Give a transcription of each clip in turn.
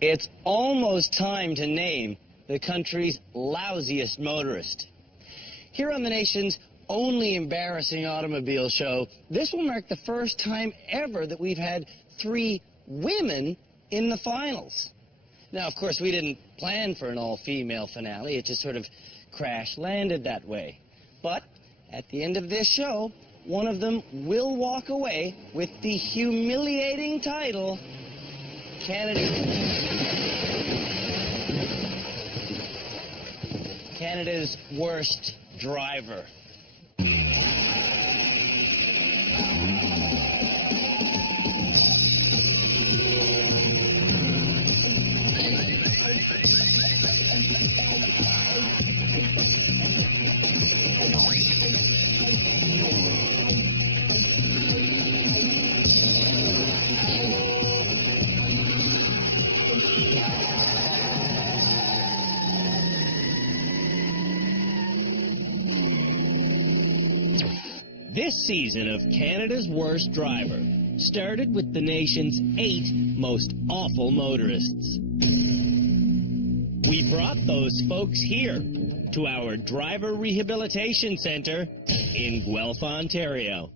It's almost time to name the country's lousiest motorist. Here on the nation's only embarrassing automobile show, this will mark the first time ever that we've had 3 women in the finals. Now, of course, we didn't plan for an all-female finale. It just sort of crash-landed that way. But at the end of this show, one of them will walk away with the humiliating title, Canada's worst driver. This season of Canada's Worst Driver started with the nation's 8 most awful motorists. We brought those folks here to our Driver Rehabilitation Centre in Guelph, Ontario,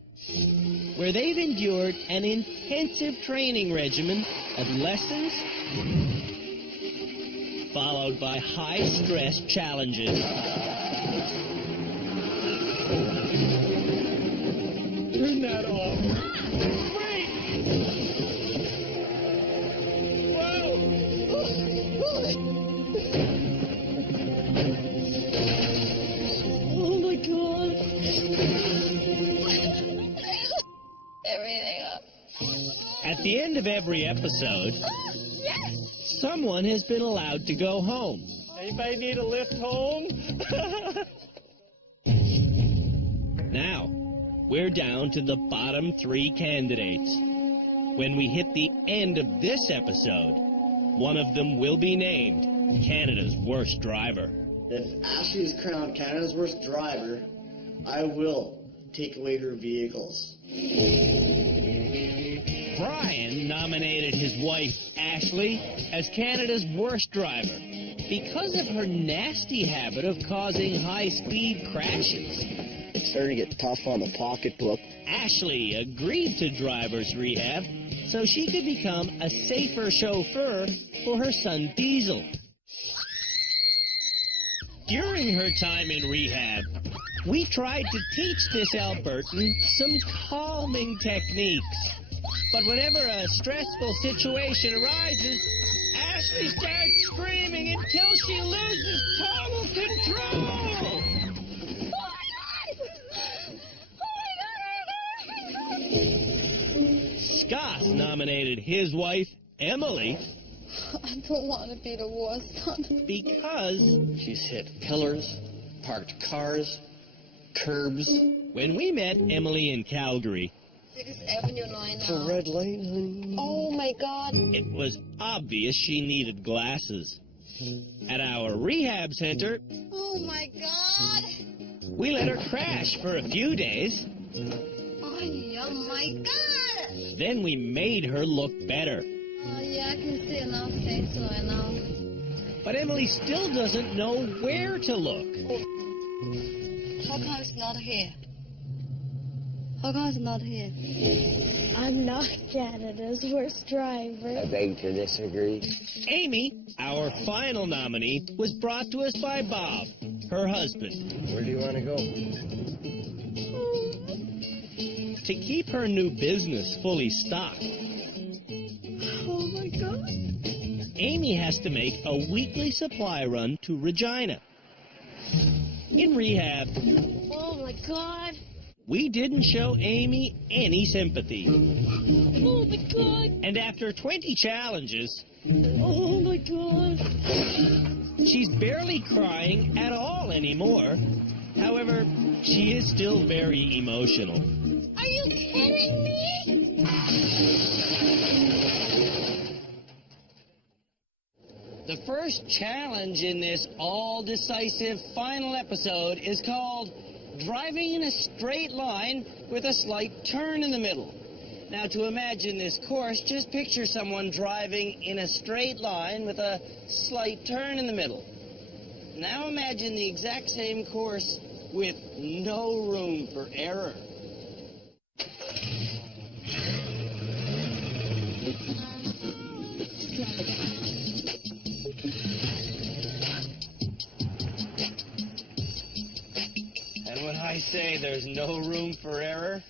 where they've endured an intensive training regimen of lessons followed by high-stress challenges. Turn that off. Wait! Whoa! Oh my God! Everything up. At the end of every episode, someone has been allowed to go home. Anybody need a lift home? Now, we're down to the bottom 3 candidates. When we hit the end of this episode, one of them will be named Canada's worst driver. If Ashley is crowned Canada's worst driver, I will take away her vehicles. Brian nominated his wife, Ashley, as Canada's worst driver because of her nasty habit of causing high-speed crashes. It's starting to get tough on the pocketbook. Ashley agreed to driver's rehab so she could become a safer chauffeur for her son Diesel. During her time in rehab, we tried to teach this Albertan some calming techniques. But whenever a stressful situation arises, Ashley starts screaming until she loses total control. Scott nominated his wife, Emily, I don't want to be the worst one. because She's hit pillars, parked cars, curbs. when we met Emily in Calgary, 6th Avenue line It's a now. red light, honey. Oh my God. it was obvious she needed glasses. At our rehab center, Oh my God. we let her crash for a few days. Oh my God. Then we made her look better. Oh yeah, I can see enough things right now. But Emily still doesn't know where to look. How come it's not here? How come it's not here? I'm not Canada's worst driver. I beg to disagree. Amy, our final nominee, was brought to us by Bob, her husband. Where do you want to go? To keep her new business fully stocked, Oh my God. Amy has to make a weekly supply run to Regina. In rehab, Oh my God. we didn't show Amy any sympathy. Oh my God. And after 20 challenges, Oh my God. she's barely crying at all anymore. However, she is still very emotional. Are you kidding me? The first challenge in this all-decisive final episode is called driving in a straight line with a slight turn in the middle. Now, to imagine this course, just picture someone driving in a straight line with a slight turn in the middle. Now imagine the exact same course with no room for error. And when I say there's no room for error,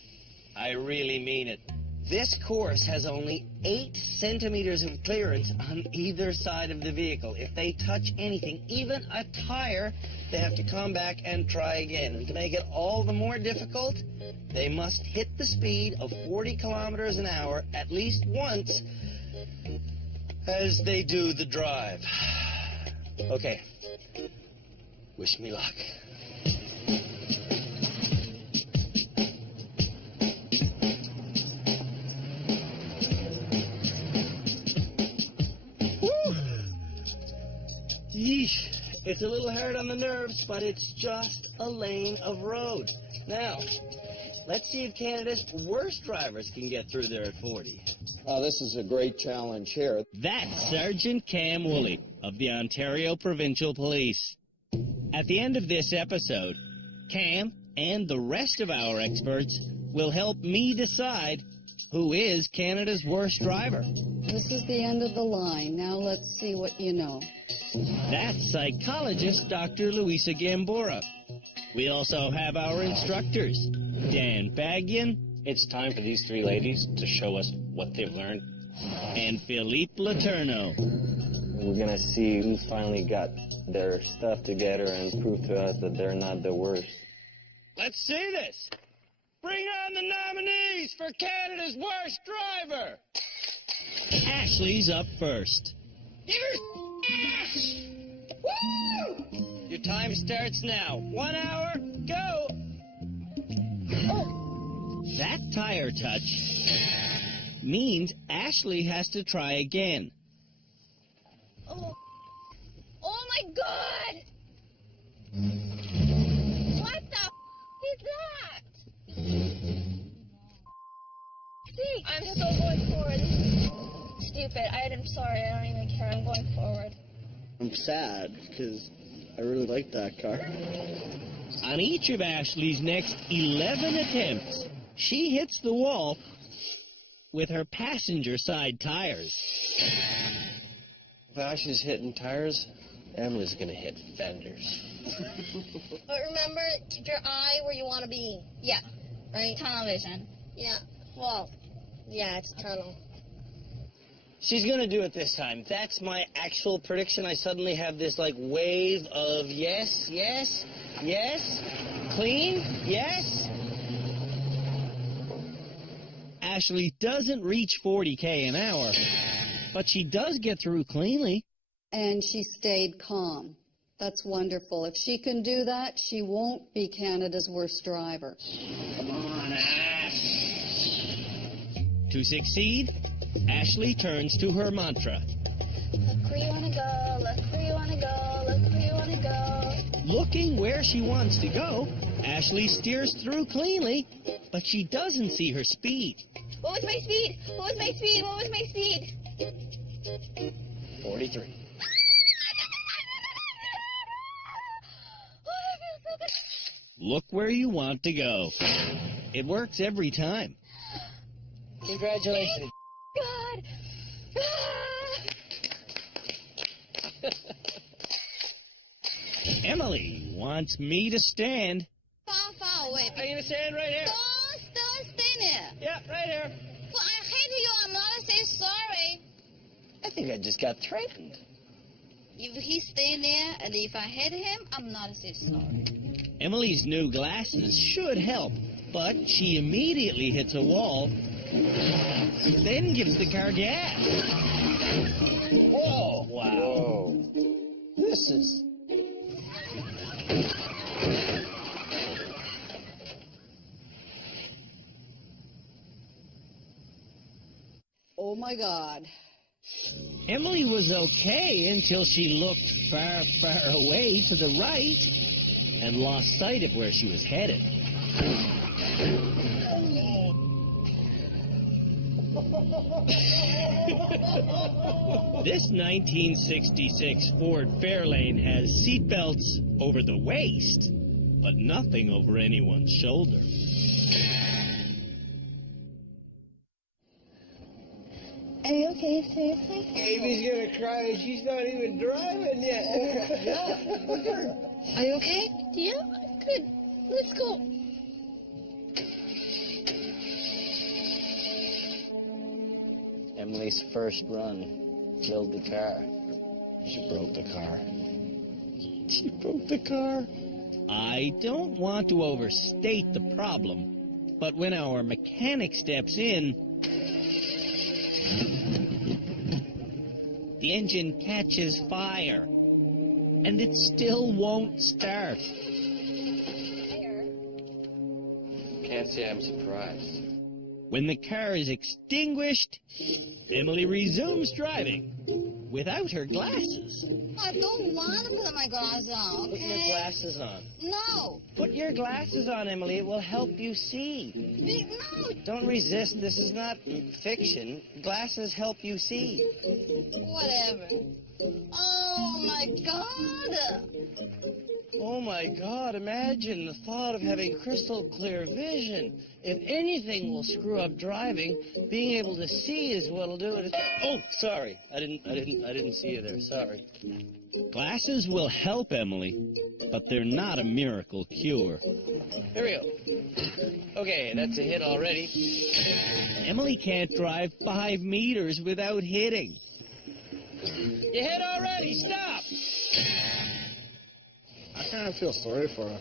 I really mean it. This course has only 8 centimeters of clearance on either side of the vehicle. If they touch anything, even a tire, they have to come back and try again. And to make it all the more difficult, they must hit the speed of 40 kilometers an hour at least once as they do the drive. Okay. Wish me luck. Yeesh, it's a little hard on the nerves, but it's just a lane of road. Now, let's see if Canada's worst drivers can get through there at 40. This is a great challenge here. That's Sergeant Cam Woolley of the Ontario Provincial Police. At the end of this episode, Cam and the rest of our experts will help me decide who is Canada's worst driver. This is the end of the line. Now let's see what you know. That's psychologist Dr. Luisa Gambora. We also have our instructors, Dan Baggian. It's time for these 3 ladies to show us what they've learned. And Philippe Letourneau. We're going to see who's finally got their stuff together and prove to us that they're not the worst. Let's see this. Bring on the nominees for Canada's worst driver. Ashley's up first. Woo! Your time starts now. 1 hour, go. Oh. That tire touch means Ashley has to try again. Oh my God! What the is that? See, I'm still going forward. This is stupid. I'm sorry. I don't even care. I'm going forward. I'm sad because I really like that car. On each of Ashley's next 11 attempts, she hits the wall with her passenger side tires. If Ashley's hitting tires, Emily's going to hit fenders. But remember, keep your eye where you want to be. Yeah. Right? Tunnel vision. Yeah. Well, yeah, it's tunnel. She's going to do it this time. That's my actual prediction. I suddenly have this, like, wave of yes, yes, yes, clean, yes. Ashley doesn't reach 40 an hour, but she does get through cleanly. And she stayed calm. That's wonderful. If she can do that, she won't be Canada's worst driver. Come on, Ash. To succeed, Ashley turns to her mantra. Look where you want to go, look where you want to go, look where you want to go. Looking where she wants to go, Ashley steers through cleanly, but she doesn't see her speed. What was my speed? What was my speed? What was my speed? 43. Look where you want to go. It works every time. Congratulations. God. Emily wants me to stand. Far away. Are you going to stand right here? Don't stay there. Yeah, right here. Well, I hate you. I'm not to say sorry. I think I just got threatened. If he's staying there, and if I hit him, I'm not to say sorry. Emily's new glasses should help, but she immediately hits a wall, then gives the car gas. Whoa! Wow. Whoa. This is... Oh, my God. Emily was okay until she looked far, far away to the right and lost sight of where she was headed. This 1966 Ford Fairlane has seatbelts over the waist, but nothing over anyone's shoulder. Are you okay, seriously? Amy's gonna cry and she's not even driving yet. Are you okay? Yeah, good. Let's go. Emily's first run killed the car. She broke the car. She broke the car. I don't want to overstate the problem, but when our mechanic steps in, the engine catches fire, and it still won't start. Can't say I'm surprised. When the car is extinguished, Emily resumes driving without her glasses. I don't want to put my glasses on, Put your okay? glasses on. No. Put your glasses on, Emily. It will help you see. No. Don't resist. This is not fiction. Glasses help you see. Whatever. Oh, my God. Oh, my God. Imagine the thought of having crystal clear vision. If anything will screw up driving, being able to see is what'll do it. Oh, sorry. I didn't see you there. Sorry. Glasses will help Emily, but they're not a miracle cure. Here we go. Okay, that's a hit already. Emily can't drive 5 meters without hitting. You hit already. Stop. I kind of feel sorry for her.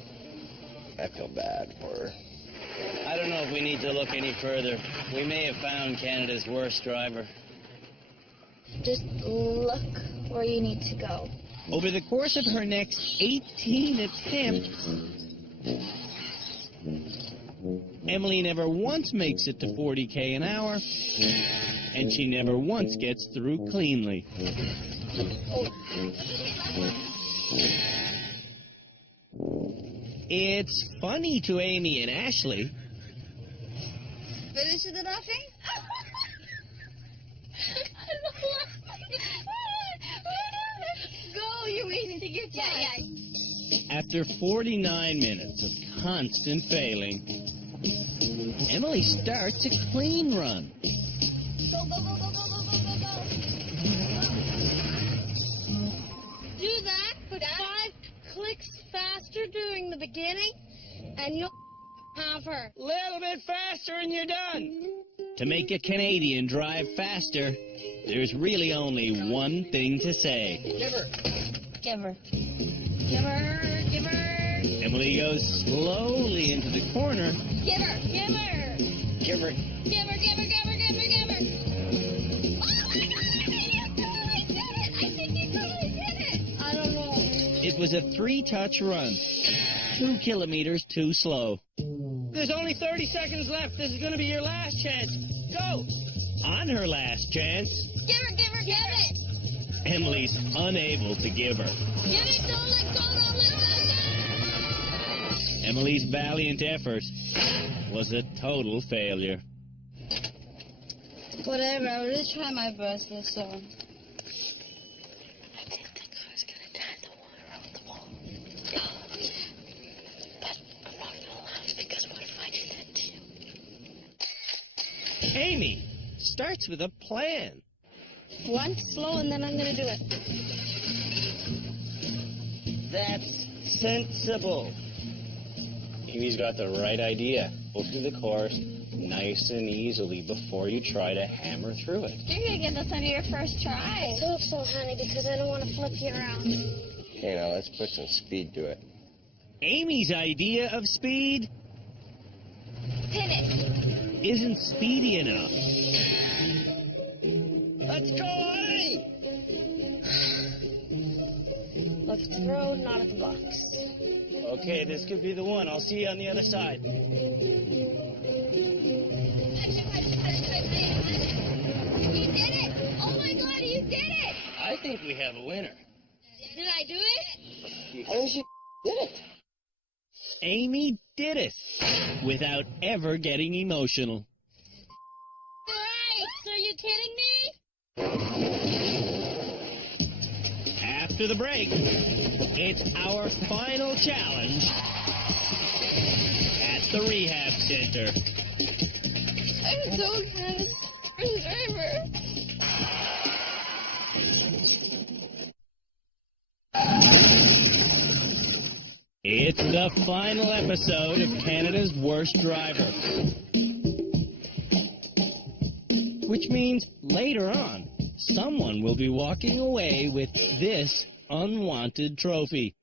I feel bad for her. I don't know if we need to look any further. We may have found Canada's worst driver. Just look where you need to go. Over the course of her next 18 attempts, Emily never once makes it to 40k an hour, and she never once gets through cleanly. It's funny to Amy and Ashley. Finish the nothing? Go, you're wasting your time. After 49 minutes of constant failing, Emily starts a clean run. Go, go, go, go, go, go, go, go, go. Do that, but 5 clicks faster during the beginning, and you'll have her. Little bit faster and you're done. To make a Canadian drive faster, there's really only one thing to say. Give her. Give her. Give her. Give her. Emily goes slowly into the corner. Give her. Give her. Give her. Give her. Give her. Give her. Give her. Give her. Oh my God! You totally did it! I think you totally did it. I don't know. It was a 3-touch run. 2 kilometers too slow. There's only 30 seconds left. This is going to be your last chance. Go. On her last chance, Give her. Give her. Give it. Emily's unable to give her. Give it. Don't let go. Don't let go. Emily's valiant effort was a total failure. Whatever, I will try my best this time. I think the car's gonna die in the water on the wall. But I'm not gonna laugh because what if I did that to you? Amy starts with a plan. One slow and then I'm gonna do it. That's sensible. Amy's got the right idea. Go through the course nice and easily before you try to hammer through it. You're gonna get this under your first try. I hope so, honey, because I don't want to flip you around. Okay, now let's put some speed to it. Amy's idea of speed Pin it. isn't speedy enough. Let's go, honey. Look at the road, not at the box. Okay, this could be the one. I'll see you on the other side. You did it! Oh my God, you did it! I think we have a winner. Did I do it? I think she did it. Amy did it without ever getting emotional. Right! you kidding me? After the break, it's our final challenge at the rehab center. I'm so Canada's worst driver. It's the final episode of Canada's Worst Driver. Which means later on, someone will be walking away with this unwanted trophy.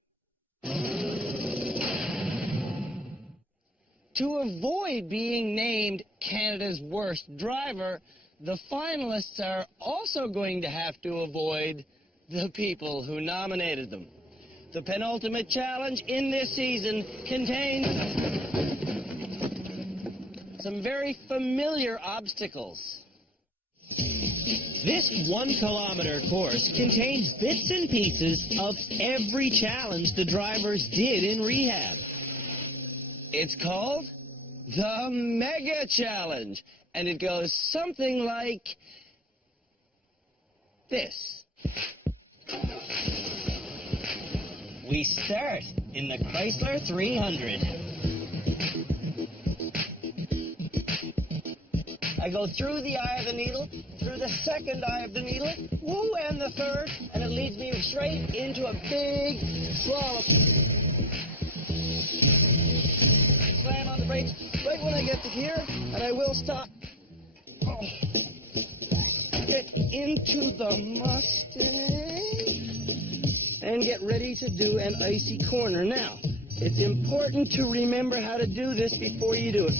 To avoid being named Canada's worst driver, the finalists are also going to have to avoid the people who nominated them. The penultimate challenge in this season contains some very familiar obstacles. This 1 kilometer course contains bits and pieces of every challenge the drivers did in rehab. It's called the Mega Challenge, and it goes something like this. We start in the Chrysler 300. I go through the eye of the needle, through the second eye of the needle, woo, and the third, and it leads me straight into a big slalom. Slam on the brakes right when I get to here, and I will stop. Oh. Get into the Mustang and get ready to do an icy corner. Now, it's important to remember how to do this before you do it.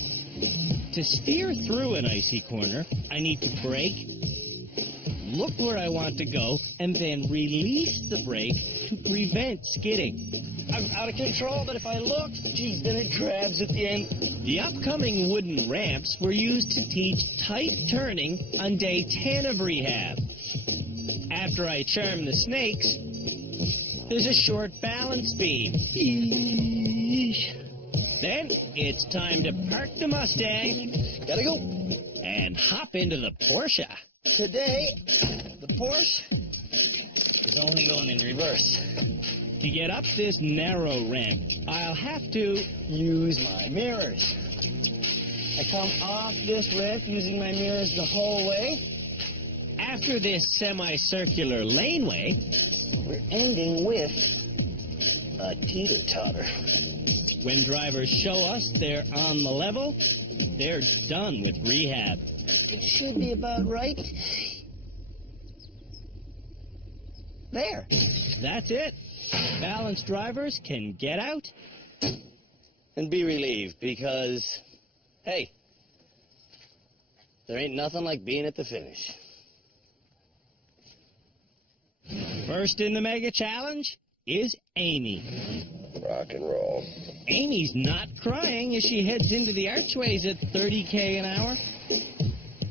To steer through an icy corner, I need to brake, look where I want to go, and then release the brake to prevent skidding. I'm out of control, but if I look, geez, then it grabs at the end. The upcoming wooden ramps were used to teach tight turning on day 10 of rehab. After I charm the snakes, there's a short balance beam. Then it's time to park the Mustang. Gotta go. And hop into the Porsche. Today, the Porsche is only going in reverse. To get up this narrow ramp, I'll have to use my mirrors. I come off this ramp using my mirrors the whole way. After this semicircular laneway, we're ending with a teeter-totter. When drivers show us they're on the level, they're done with rehab. It should be about right there. That's it. Balanced drivers can get out and be relieved because, hey, there ain't nothing like being at the finish. First in the Mega Challenge is Amy. Rock and roll. Amy's not crying as she heads into the archways at 30K an hour.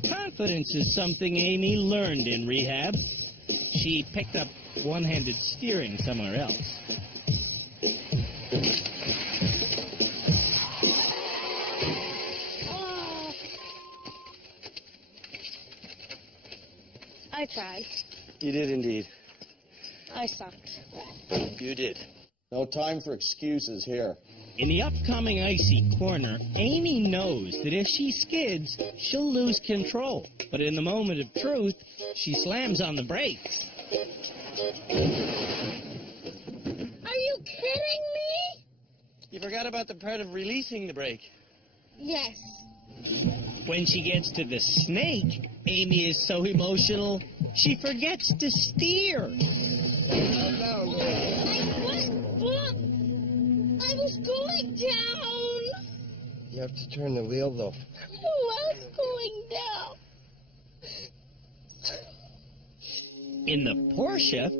Confidence is something Amy learned in rehab. She picked up one-handed steering somewhere else. I tried. You did indeed. I sucked. You did. No time for excuses here. In the upcoming icy corner, Amy knows that if she skids, she'll lose control. But in the moment of truth, she slams on the brakes. Are you kidding me? You forgot about the part of releasing the brake. Yes. When she gets to the snake, Amy is so emotional, she forgets to steer. I was going down. You have to turn the wheel, though. I was going down. In the Porsche,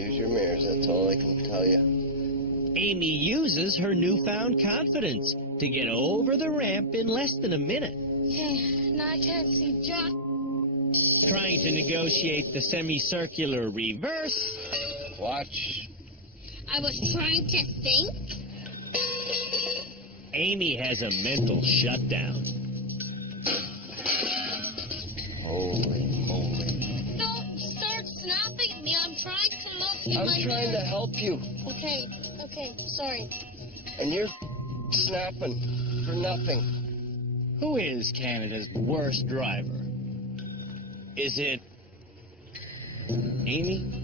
Use your mirrors, that's all I can tell you. Amy uses her newfound confidence to get over the ramp in less than a minute. Okay, now I can't see Jack. Trying to negotiate the semicircular reverse. Watch. I was trying to think. Amy has a mental shutdown. Holy moly. Don't start snapping at me. I'm trying to look in I'm my trying to mirror. help you, Okay, sorry. and you're snapping for nothing. Who is Canada's worst driver? Is it Amy?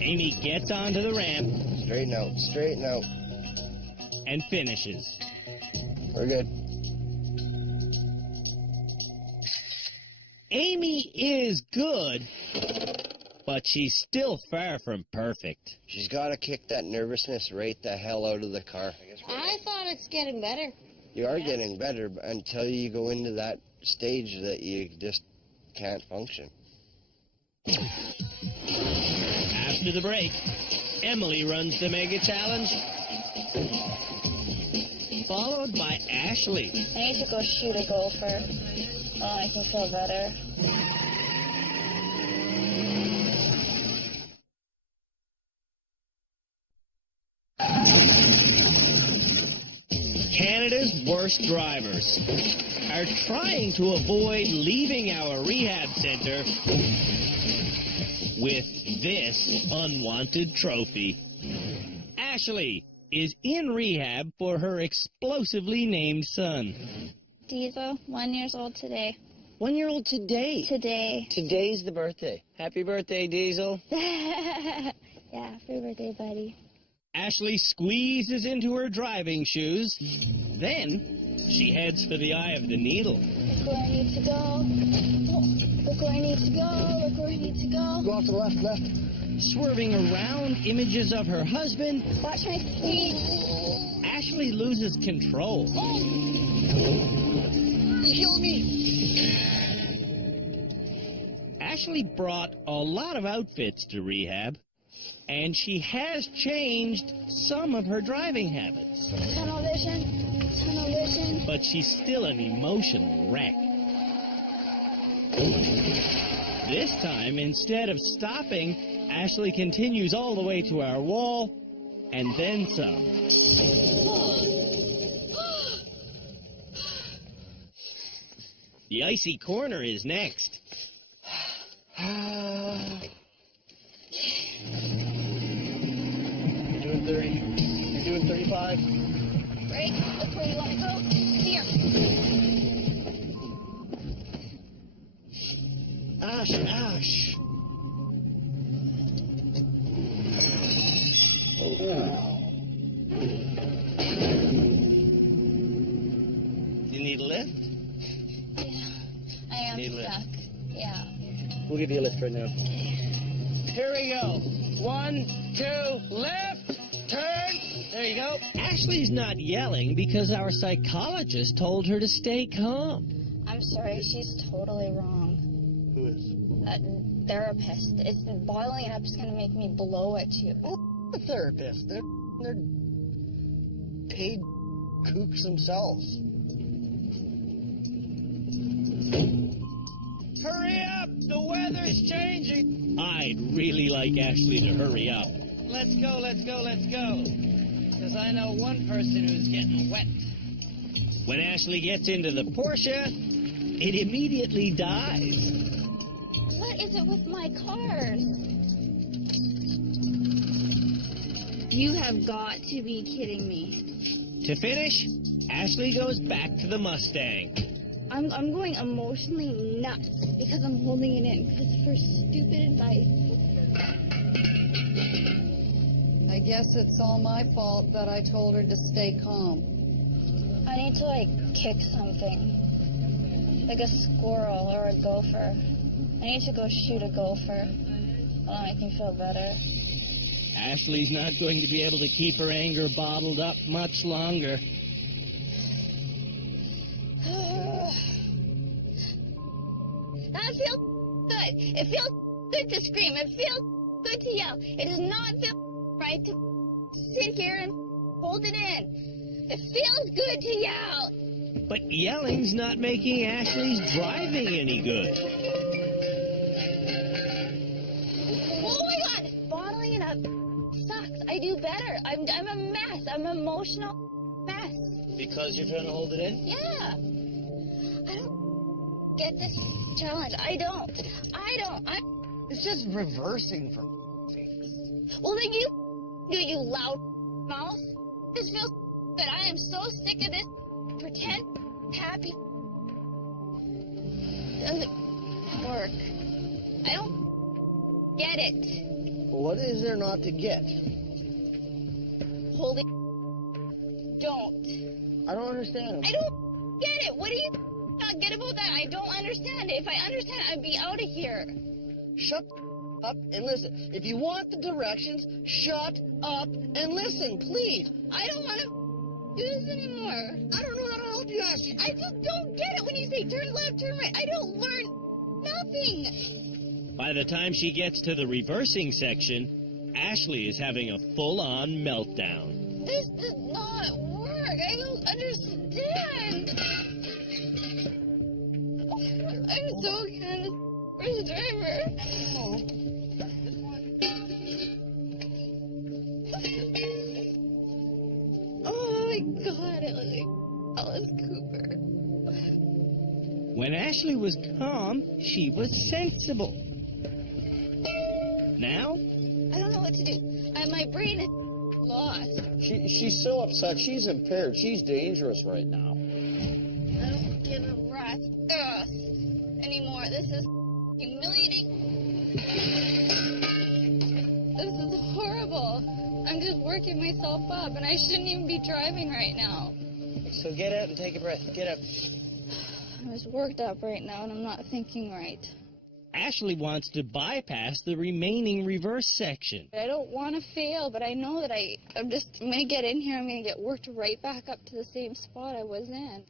Amy gets onto the ramp Straighten out, straighten out. and finishes. We're good. Amy is good, but she's still far from perfect. She's got to kick that nervousness right the hell out of the car. I thought it's getting better. You are getting better but until you go into that stage that you just can't function. After the break, Emily runs the Mega Challenge, followed by Ashley. I need to go shoot a gopher. Oh, I can feel better. Canada's worst drivers are trying to avoid leaving our rehab center with this unwanted trophy. Ashley is in rehab for her explosively named son. Diesel, 1 year old today. 1 year old today. Today. Today's the birthday. Happy birthday, Diesel. Yeah, happy birthday, buddy. Ashley squeezes into her driving shoes. Then she heads for the eye of the needle. Look where I need to go. Oh, look where I need to go. Look where I need to go. Go off to the left. Swerving around images of her husband, Watch my speed. Ashley loses control. You killed me. Ashley brought a lot of outfits to rehab, and she has changed some of her driving habits. Tunnel vision. Tunnel vision. But she's still an emotional wreck. This time, instead of stopping, Ashley continues all the way to our wall, and then some. The icy corner is next. You're doing 30. You're doing 35. Right? That's where you want to go. Here. Ash. Do you need a lift? I am Need a lift. stuck. Yeah. We'll give you a lift right now. Here we go. 1, 2, left, turn. There you go. Ashley's not yelling because our psychologist told her to stay calm. I'm sorry, she's totally wrong. Who is? That therapist. It's boiling it up. It's going to make me blow at you. The therapist. They're paid kooks themselves. Hurry up. The weather's changing. I'd really like Ashley to hurry up. Let's go. Because I know one person who's getting wet. When Ashley gets into the Porsche, it immediately dies. What is it with my cars? You have got to be kidding me. To finish, Ashley goes back to the Mustang. I'm going emotionally nuts because I'm holding it in because of her stupid advice. I guess it's all my fault that I told her to stay calm. I need to, kick something. Like a squirrel or a gopher. I need to go shoot a gopher. That'll make me feel better. Ashley's not going to be able to keep her anger bottled up much longer. That feels good. It feels good to scream. It feels good to yell. It does not feel right to sit here and hold it in. It feels good to yell. But yelling's not making Ashley's driving any good. Oh my God! Bottling it up sucks. I do better. I'm a mess. I'm an emotional mess. Because you're trying to hold it in? Yeah. get this challenge. I don't. It's just reversing for sakes. Well, then you loud mouth. This feels that I am so sick of this pretend happy. Doesn't work. I don't get it. What is there not to get? Holy don't. I don't understand. I don't get it. What do you not get about that? I don't understand it. If I understand, I'd be out of here. Shut up and listen. If you want the directions, shut up and listen, please. I don't want to do this anymore. I don't know how to help you, Ashley. I just don't get it when you say turn left, turn right. I don't learn nothing. By the time she gets to the reversing section, Ashley is having a full-on meltdown. This does not work. I don't understand. I'm so kind of first driver. Oh. Oh my God, it looks like Alice Cooper. When Ashley was calm, she was sensible. Now? I don't know what to do. My brain is lost. She's so upset. She's impaired. She's dangerous right now. I don't give a rat's ass anymore. This is humiliating. This is horrible. I'm just working myself up, and I shouldn't even be driving right now. So get out and take a breath. Get up. I'm just worked up right now, and I'm not thinking right. Ashley wants to bypass the remaining reverse section. I don't want to fail, but I know that I'm going to get in here, I'm going to get worked right back up to the same spot I was in.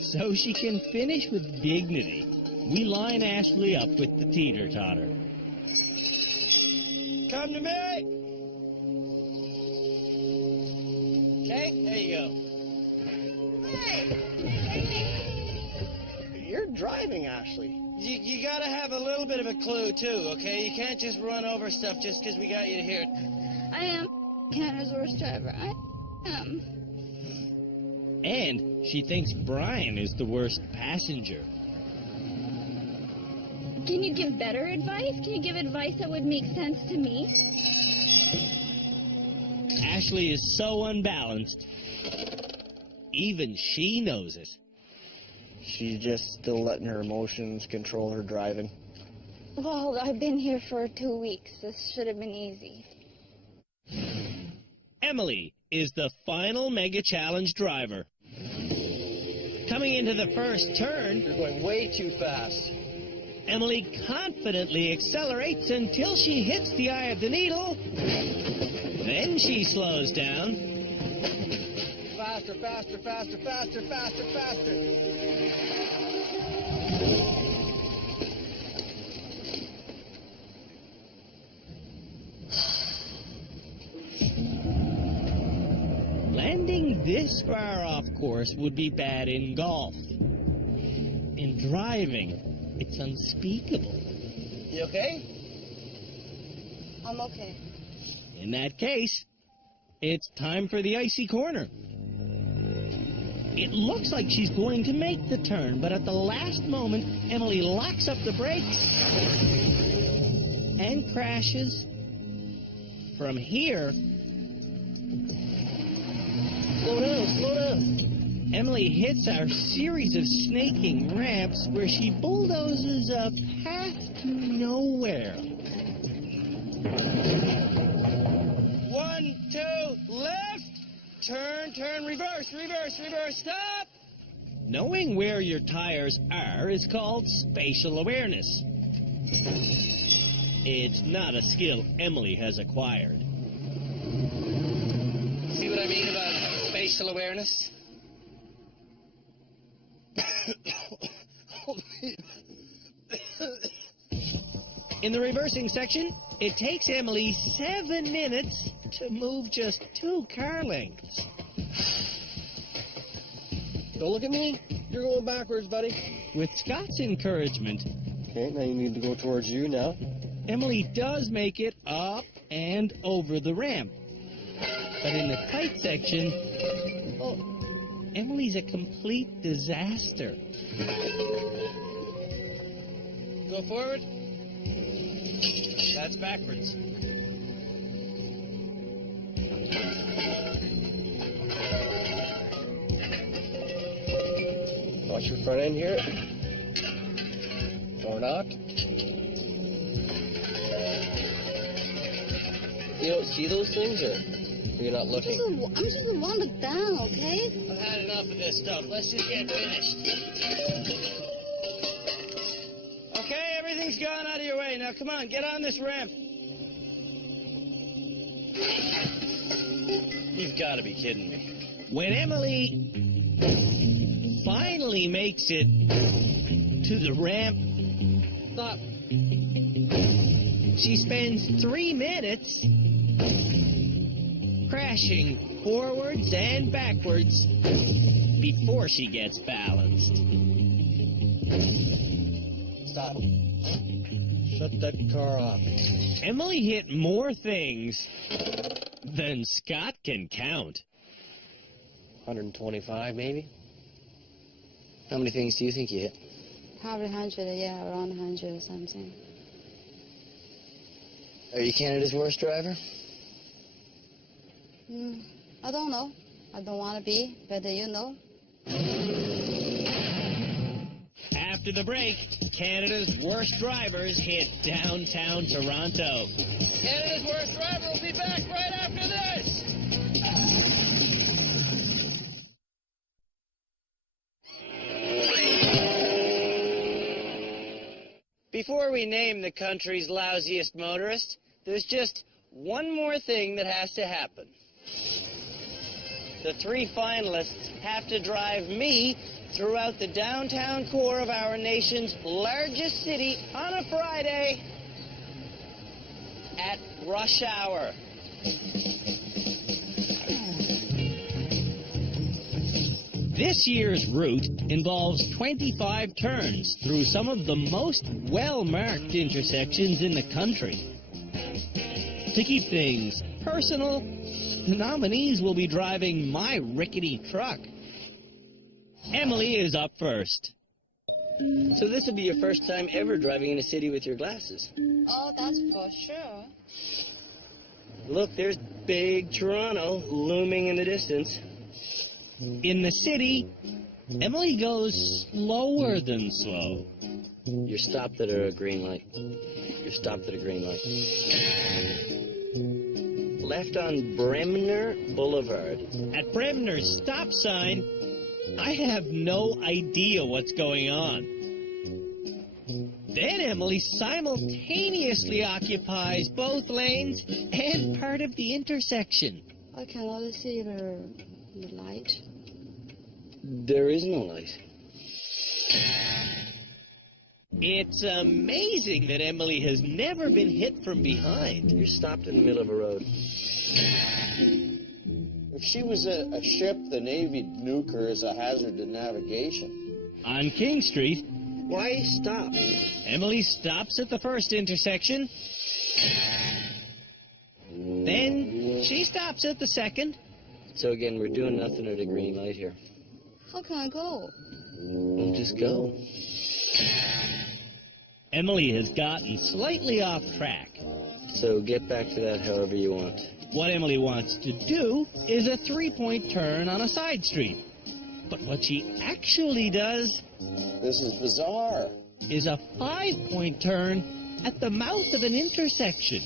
So she can finish with dignity, we line Ashley up with the teeter-totter. Come to me. Okay, there you go. Hey! You're driving, Ashley. You gotta have a little bit of a clue, too, okay? You can't just run over stuff just because we got you here. I am Canada's worst driver. I am. And she thinks Brian is the worst passenger. Can you give better advice? Can you give advice that would make sense to me? Ashley is so unbalanced. Even she knows it. She's just still letting her emotions control her driving. Well, I've been here for 2 weeks. This should have been easy. Emily is the final Mega Challenge driver. Coming into the first turn, You're going way too fast. Emily confidently accelerates until she hits the eye of the needle. Then she slows down. Faster, faster, faster, faster, faster, faster. Landing this far off course would be bad in golf. In driving, it's unspeakable. You okay? I'm okay. In that case, it's time for the icy corner. It looks like she's going to make the turn, but at the last moment, Emily locks up the brakes and crashes. From here, Slow down, slow down. Emily hits our series of snaking ramps where she bulldozes a path to nowhere. 1, 2, left. Turn, turn, reverse, reverse, reverse, stop. Knowing where your tires are is called spatial awareness. It's not a skill Emily has acquired. See what I mean about spatial awareness? In the reversing section, it takes Emily 7 minutes to move just 2 car lengths. Don't look at me. You're going backwards, buddy. With Scott's encouragement, Okay, now you need to go towards you now. Emily does make it up and over the ramp. But in the tight section, Emily's a complete disaster. Go forward. That's backwards. Watch your front end here. Or not. You don't see those things, or you're not looking? I'm just wander down, okay? I've had enough of this stuff. Let's just get finished. Okay, everything's gone out of your way. Now, come on, get on this ramp. You've got to be kidding me. When Emily finally makes it to the ramp, Stop. she spends 3 minutes crashing forwards and backwards before she gets balanced. Stop. Shut that car off. Emily hit more things than Scott can count. 125, maybe? How many things do you think you hit? Probably 100, yeah, around 100 or something. Are you Canada's worst driver? I don't know. I don't want to be, but you know. After the break, Canada's worst drivers hit downtown Toronto. Canada's worst driver will be back right after this. Before we name the country's lousiest motorist, there's just one more thing that has to happen. The 3 finalists have to drive me throughout the downtown core of our nation's largest city on a Friday at rush hour. This year's route involves 25 turns through some of the most well-marked intersections in the country. To keep things personal, the nominees will be driving my rickety truck. Emily is up first. So this will be your first time ever driving in a city with your glasses. Oh, that's for sure. Look, there's big Toronto looming in the distance. In the city, Emily goes slower than slow. You're stopped at a green light. You're stopped at a green light. Left on Bremner Boulevard. At Bremner's stop sign, I have no idea what's going on. Then Emily simultaneously occupies both lanes and part of the intersection. I can only see the light. There is no light. It's amazing that Emily has never been hit from behind. You're stopped in the middle of a road. If she was a ship, the Navy'd nuke her as a hazard to navigation. On King Street, Why stop? Emily stops at the first intersection. Then she stops at the second. So again, we're doing nothing at a green light here. How can I go? We'll just go. Emily has gotten slightly off track. So get back to that however you want. What Emily wants to do is a 3-point turn on a side street. But what she actually does This is bizarre. is a 5-point turn at the mouth of an intersection.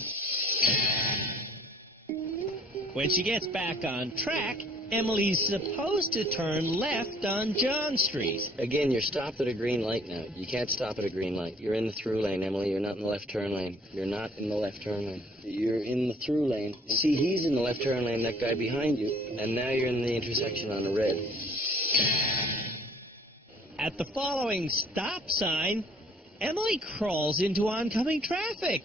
When she gets back on track, Emily's supposed to turn left on John Street. Again, you're stopped at a green light now. You can't stop at a green light. You're in the through lane, Emily. You're not in the left turn lane. You're not in the left turn lane. You're in the through lane. See, he's in the left turn lane, that guy behind you, and now you're in the intersection on a red. At the following stop sign, Emily crawls into oncoming traffic.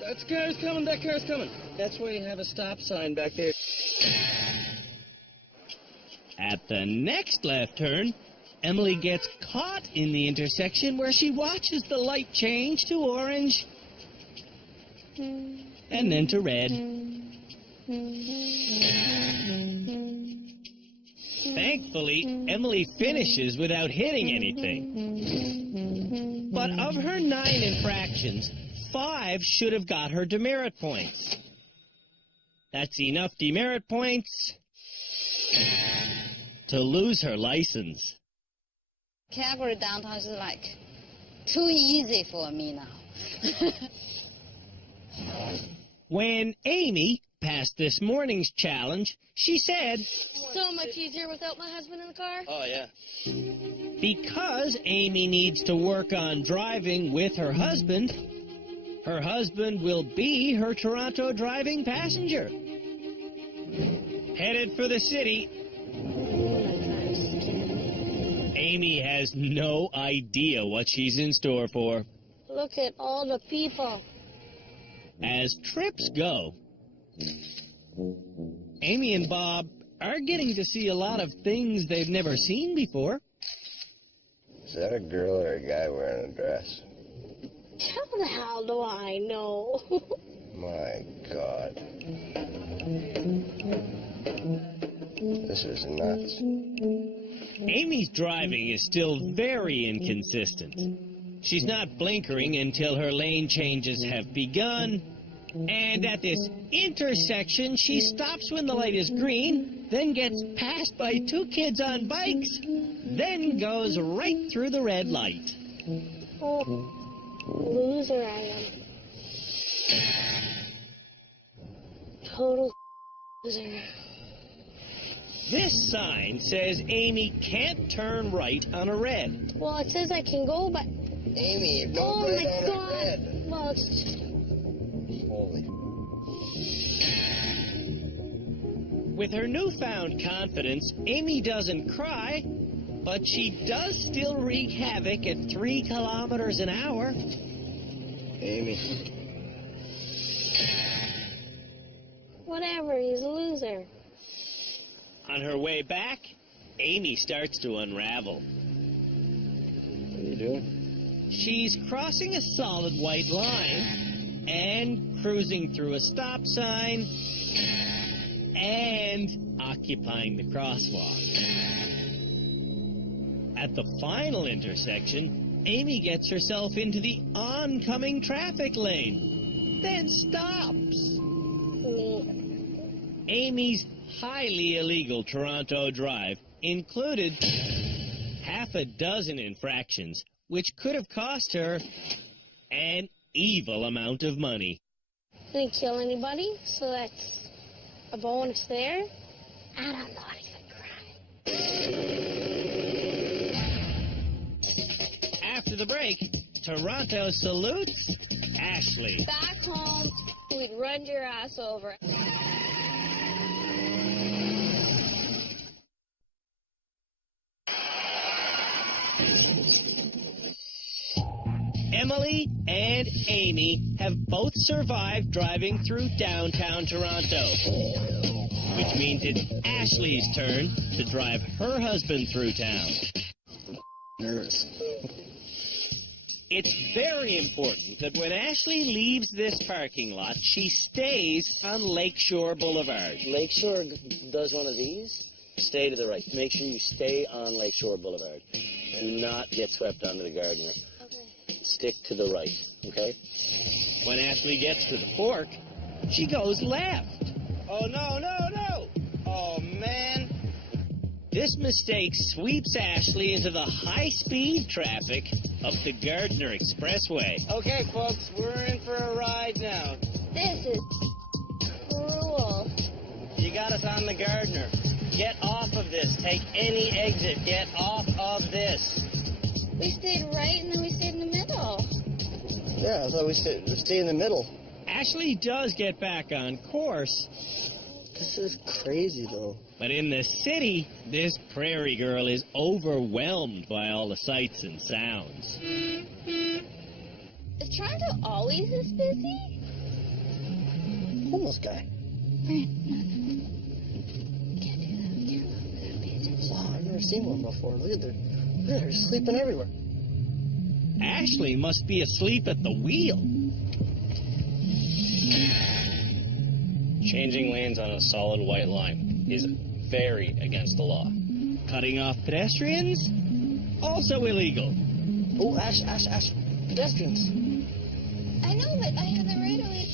That car's coming, that car's coming. That's why you have a stop sign back there. At the next left turn, Emily gets caught in the intersection where she watches the light change to orange and then to red. Thankfully, Emily finishes without hitting anything. But of her 9 infractions, 5 should have got her demerit points. That's enough demerit points to lose her license. Calgary downtown is like too easy for me now. When Amy passed this morning's challenge, she said, So much easier without my husband in the car. Oh, yeah. because Amy needs to work on driving with her husband will be her Toronto driving passenger. Headed for the city, Amy has no idea what she's in store for. Look at all the people. As trips go, Amy and Bob are getting to see a lot of things they've never seen before. Is that a girl or a guy wearing a dress? How the hell do I know? My God. This is nuts. Amy's driving is still very inconsistent. She's not blinkering until her lane changes have begun. And at this intersection, she stops when the light is green, then gets passed by 2 kids on bikes, then goes right through the red light. Oh, loser I am. Total loser. This sign says Amy can't turn right on a red. Well, it says I can go, but... Amy, don't Oh, right my on God. a red. Well, it's... Holy. With her newfound confidence, Amy doesn't cry, but she does still wreak havoc at 3 kilometers an hour. Amy. Whatever, he's a loser. On her way back, Amy starts to unravel. What are you doing? She's crossing a solid white line and cruising through a stop sign and occupying the crosswalk. At the final intersection, Amy gets herself into the oncoming traffic lane, then stops. Amy's highly illegal Toronto drive included half a dozen infractions, which could have cost her an evil amount of money. Didn't kill anybody, so that's a bonus there. And I'm not even crying. After the break, Toronto salutes Ashley. Back home, we'd run your ass over. Emily and Amy have both survived driving through downtown Toronto, which means it's Ashley's turn to drive her husband through town. Nervous. It's very important that when Ashley leaves this parking lot, she stays on Lakeshore Boulevard. Lakeshore does one of these. Stay to the right. Make sure you stay on Lakeshore Boulevard. Do not get swept onto the Gardner. Stick to the right, okay? When Ashley gets to the fork, she goes left. Oh, no, no, no! Oh, man. This mistake sweeps Ashley into the high-speed traffic of the Gardner Expressway. Okay, folks, we're in for a ride now. This is cruel. You got us on the Gardner. Get off of this. Take any exit. Get off of this. We stayed right and then we stayed in the middle. Yeah, I thought we stay in the middle. Ashley does get back on course, This is crazy, though. but in the city, this prairie girl is overwhelmed by all the sights and sounds. Is Toronto always this busy? Homeless guy. Can't do that. Wow, I've never seen one before. Look at they're sleeping everywhere. Ashley must be asleep at the wheel. Changing lanes on a solid white line is very against the law. Cutting off pedestrians? Also illegal. Oh, Ash. Pedestrians. I know, but I have the right of way.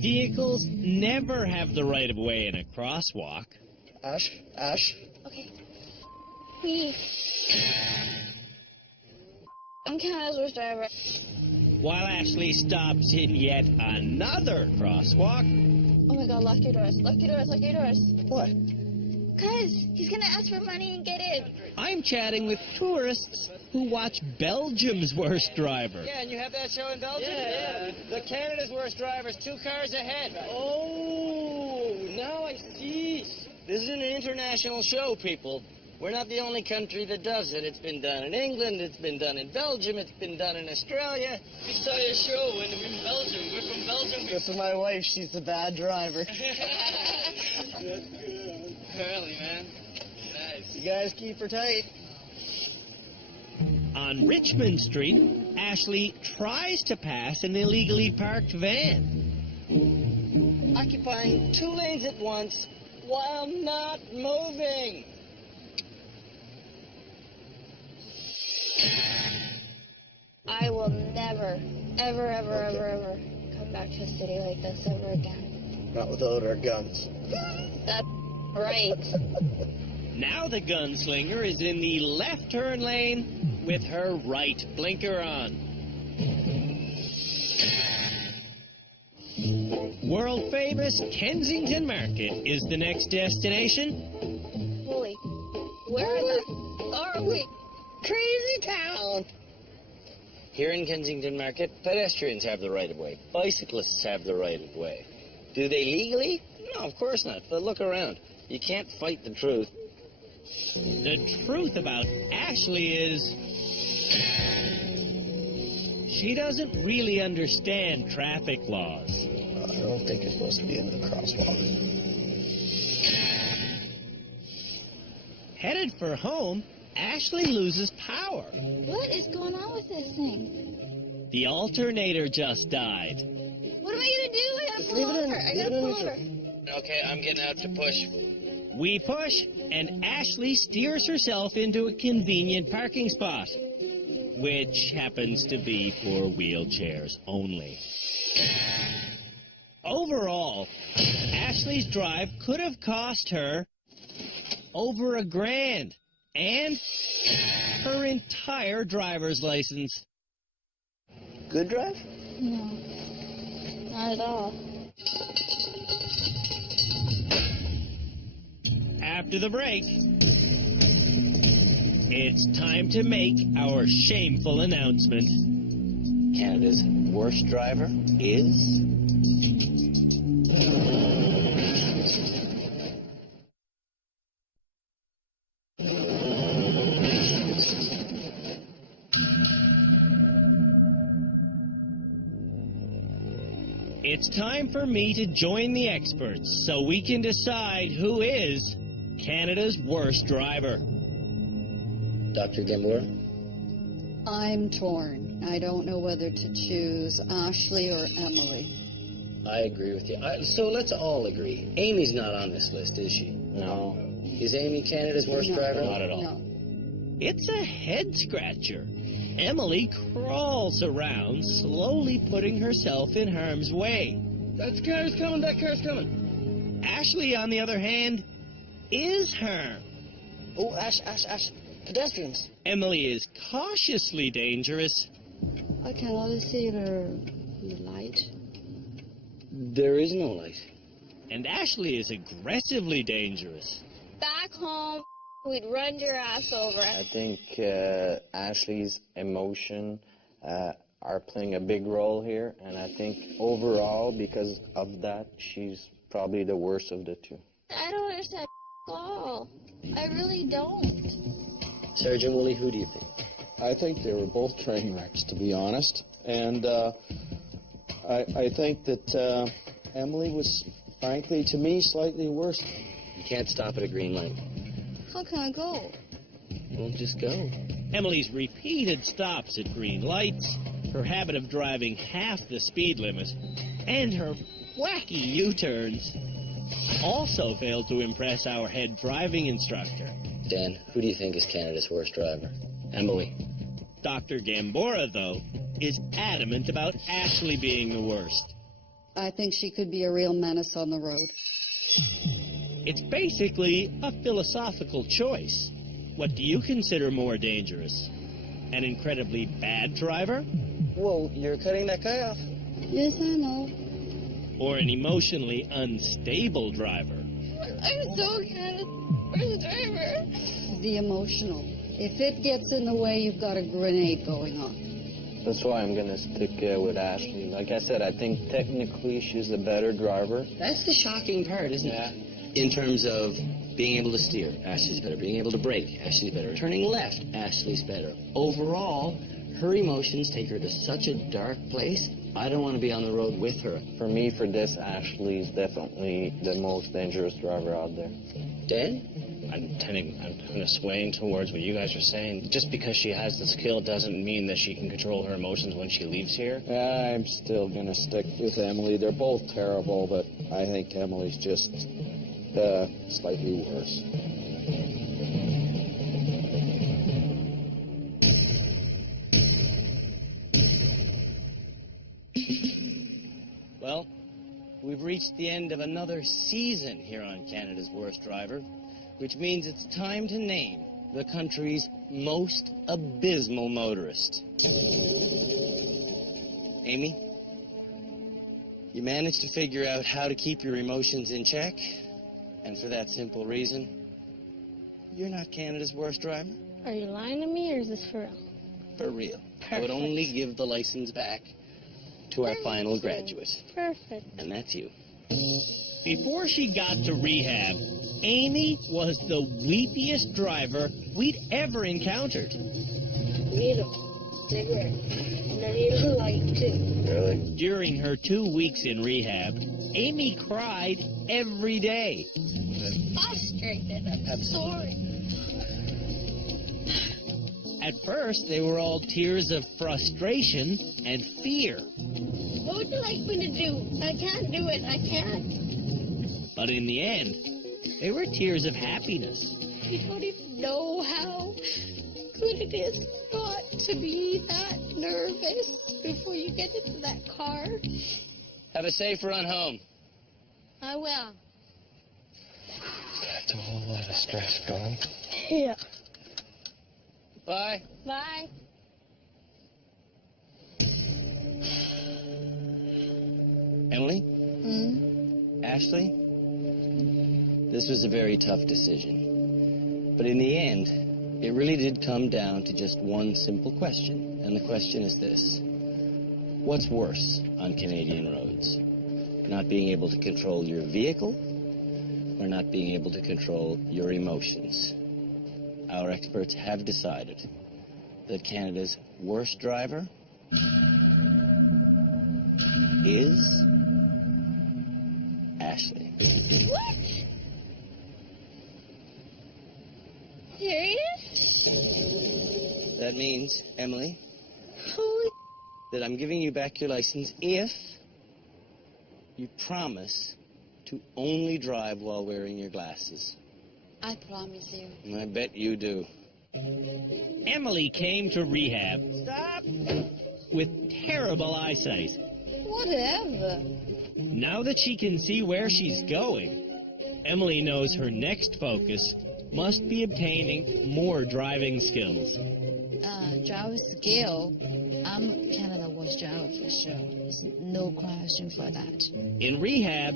Vehicles never have the right of way in a crosswalk. Ash. Okay. Me. I'm Canada's worst driver. While Ashley stops in yet another crosswalk. Oh my god, lock your doors. Lock your doors. Lock your doors. What? Cause he's gonna ask for money and get in. I'm chatting with tourists who watch Belgium's Worst Driver. Yeah, and you have that show in Belgium? Yeah. The Canada's Worst Driver's 2 cars ahead. Oh, now I see. This is an international show, people. We're not the only country that does it. It's been done in England, it's been done in Belgium, it's been done in Australia. We saw your show when we were in Belgium. We're from Belgium. This is my wife. She's the bad driver. That's good. Early, man. Nice. You guys keep her tight. On Richmond Street, Ashley tries to pass an illegally parked van. Occupying 2 lanes at once while not moving. I will never, ever come back to a city like this ever again. Not without our guns. That's right. Now the gunslinger is in the left turn lane with her right blinker on. World famous Kensington Market is the next destination. Holy, where the are we? Crazy town. Here in Kensington Market, pedestrians have the right of way. Bicyclists have the right of way. Do they legally? No, of course not. But look around. You can't fight the truth. The truth about Ashley is she doesn't really understand traffic laws. I don't think you're supposed to be in the crosswalk. Headed for home, Ashley loses power. What is going on with this thing? The alternator just died. What am I gonna do? I gotta pull over. I gotta pull over. Okay, I'm getting out to push. We push, and Ashley steers herself into a convenient parking spot, which happens to be for wheelchairs only. Overall, Ashley's drive could have cost her over $1,000 and her entire driver's license. Good drive? No, not at all. After the break, it's time to make our shameful announcement. Canada's worst driver is... It's time for me to join the experts so we can decide who is Canada's worst driver. Dr. Gimbler? I'm torn. I don't know whether to choose Ashley or Emily. I agree with you. So let's all agree. Amy's not on this list, is she? No. Is Amy Canada's worst driver? Not at all. No. It's a head-scratcher. Emily crawls around, slowly putting herself in harm's way. That car's coming, that car's coming. Ashley, on the other hand, is harmed. Oh, Ash. Pedestrians. Emily is cautiously dangerous. I cannot see the light. There is no light. And Ashley is aggressively dangerous. Back home, we'd run your ass over. I think Ashley's emotion are playing a big role here, and I think overall, because of that, she's probably the worst of the two. I don't understand at all. I really don't. Sergeant Woolley, who do you think? I think they were both train wrecks, to be honest. And I think that Emily was, frankly, to me, slightly worse. You can't stop at a green light. How can I go? Well, just go. Emily's repeated stops at green lights, her habit of driving half the speed limit, and her wacky U-turns. also failed to impress our head driving instructor. Dan, who do you think is Canada's worst driver? Emily. Dr. Gambora, though, is adamant about Ashley being the worst. I think she could be a real menace on the road. It's basically a philosophical choice. What do you consider more dangerous? An incredibly bad driver? Whoa, you're cutting that guy off. Yes, I know. Or an emotionally unstable driver? I'm so Canada's worst driver. The emotional. If it gets in the way, you've got a grenade going on. That's why I'm going to stick with Ashley. Like I said, I think technically she's a better driver. That's the shocking part, isn't it? In terms of being able to steer, Ashley's better. Being able to brake, Ashley's better. Turning left, Ashley's better. Overall, her emotions take her to such a dark place, I don't want to be on the road with her. For me, for this, Ashley's definitely the most dangerous driver out there. Dan? I'm kind of swaying towards what you guys are saying. Just because she has the skill doesn't mean that she can control her emotions when she leaves here. I'm still going to stick with Emily. They're both terrible, but I think Emily's just slightly worse. Well, we've reached the end of another season here on Canada's Worst Driver, which means it's time to name the country's most abysmal motorist. Amy, you managed to figure out how to keep your emotions in check, and for that simple reason, you're not Canada's worst driver. Are you lying to me, or is this for real? For real. Perfect. I would only give the license back to our final graduate, Perfect. and that's you. Before she got to rehab, Amy was the weepiest driver we'd ever encountered. Need a cigarette, and I need a light, too. Really? During her 2 weeks in rehab, Amy cried every day. I'm frustrated. I'm sorry. At first, they were all tears of frustration and fear. What would you like me to do? I can't do it. I can't. But in the end, they were tears of happiness. You don't even know how good it is not to be that nervous before you get into that car. Have a safe run home. I will. That's a whole lot of stress gone. Yeah. Bye. Bye. Emily? Ashley? This was a very tough decision. But in the end, it really did come down to just one simple question. And the question is this. What's worse on Canadian roads? Not being able to control your vehicle or not being able to control your emotions? Our experts have decided that Canada's worst driver is Ashley. What? Serious? That means, Emily, Holy that I'm giving you back your license if you promise to only drive while wearing your glasses. I promise you. And I bet you do. Emily came to rehab with terrible eyesight. Whatever. Now that she can see where she's going, Emily knows her next focus must be obtaining more driving skills. Driver skill, I'm Canada worst driver for sure. There's no question for that. In rehab,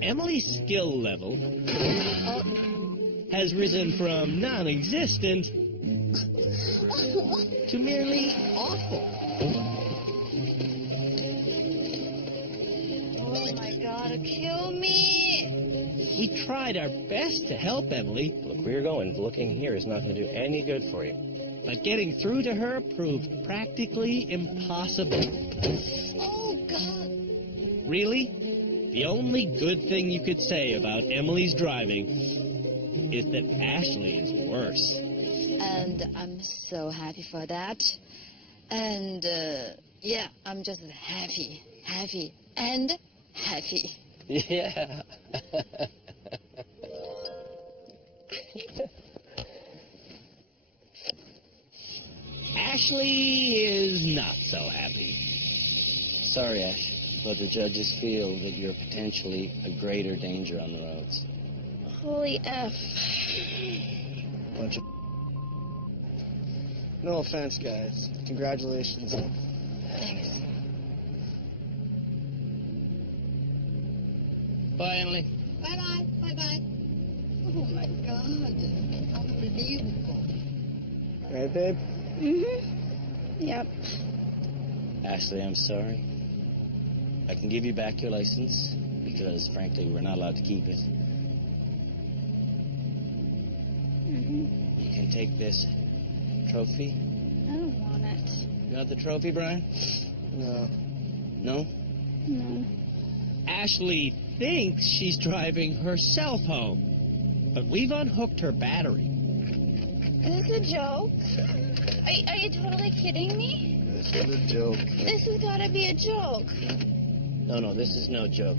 Emily's skill level has risen from non-existent to merely awful. Oh my God, it'll kill me. We tried our best to help Emily, Look where you're going. Looking here is not going to do any good for you. but getting through to her proved practically impossible. Oh God. Really, the only good thing you could say about Emily's driving is that Ashley is worse. And I'm so happy for that. And, yeah, I'm just happy, and happy. Yeah. Ashley is not so happy. Sorry, Ash, but the judges feel that you're potentially a greater danger on the roads. Holy F. Bunch of... No offense, guys. Congratulations. Thanks. Bye, Emily. Bye-bye. Bye-bye. Oh, my God. Unbelievable. Right, babe? Mm-hmm. Yep. Ashley, I'm sorry. I can give you back your license because, frankly, we're not allowed to keep it. Mm-hmm. You can take this trophy. I don't want it. You want the trophy, Brian? No. No? No. Ashley thinks she's driving herself home, but we've unhooked her battery. Is this a joke? Are you totally kidding me? This is a joke. This has got to be a joke. No, this is no joke.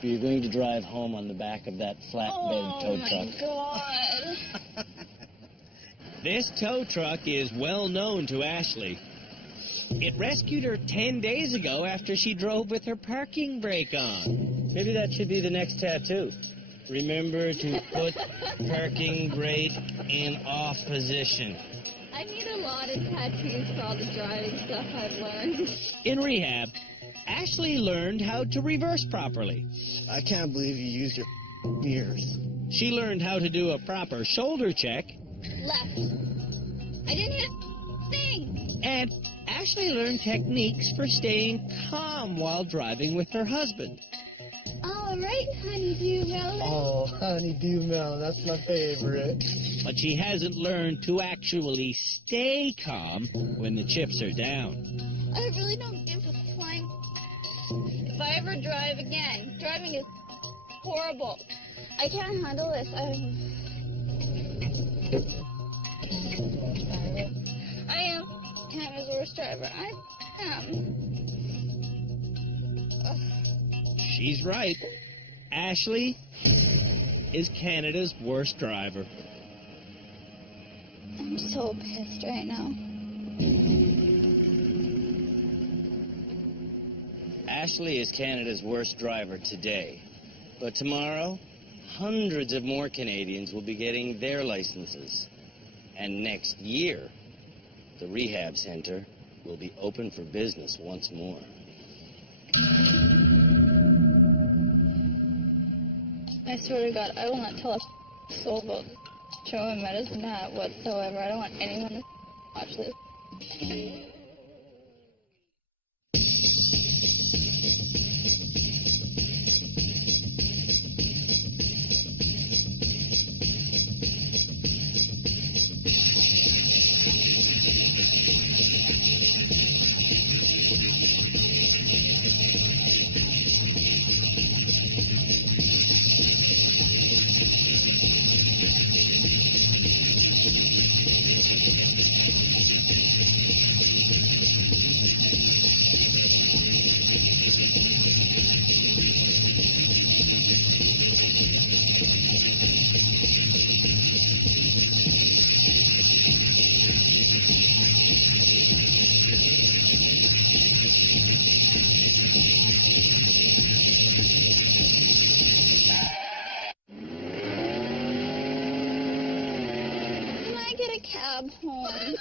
You're going to drive home on the back of that flatbed tow truck. Oh, my God. This tow truck is well known to Ashley. It rescued her 10 days ago after she drove with her parking brake on. Maybe that should be the next tattoo. Remember to put parking brake in off position. I need a lot of tattoos for all the driving stuff I've learned. In rehab, Ashley learned how to reverse properly. I can't believe you used your ears. She learned how to do a proper shoulder check. Left. I didn't hit a thing. And Ashley learned techniques for staying calm while driving with her husband. All right, honeydew melon. Oh, honeydew melon, that's my favorite. But she hasn't learned to actually stay calm when the chips are down. I really don't give a flying. If I ever drive again, driving is horrible. I can't handle this. I am Canada's worst driver. I am. She's right. Ashley is Canada's worst driver. I'm so pissed right now. Ashley is Canada's worst driver today. But tomorrow, hundreds of more Canadians will be getting their licenses. And next year, the rehab center will be open for business once more. I swear to God, I will not tell a soul about showing medicine hat whatsoever. I don't want anyone to watch this. Can I get a cab home?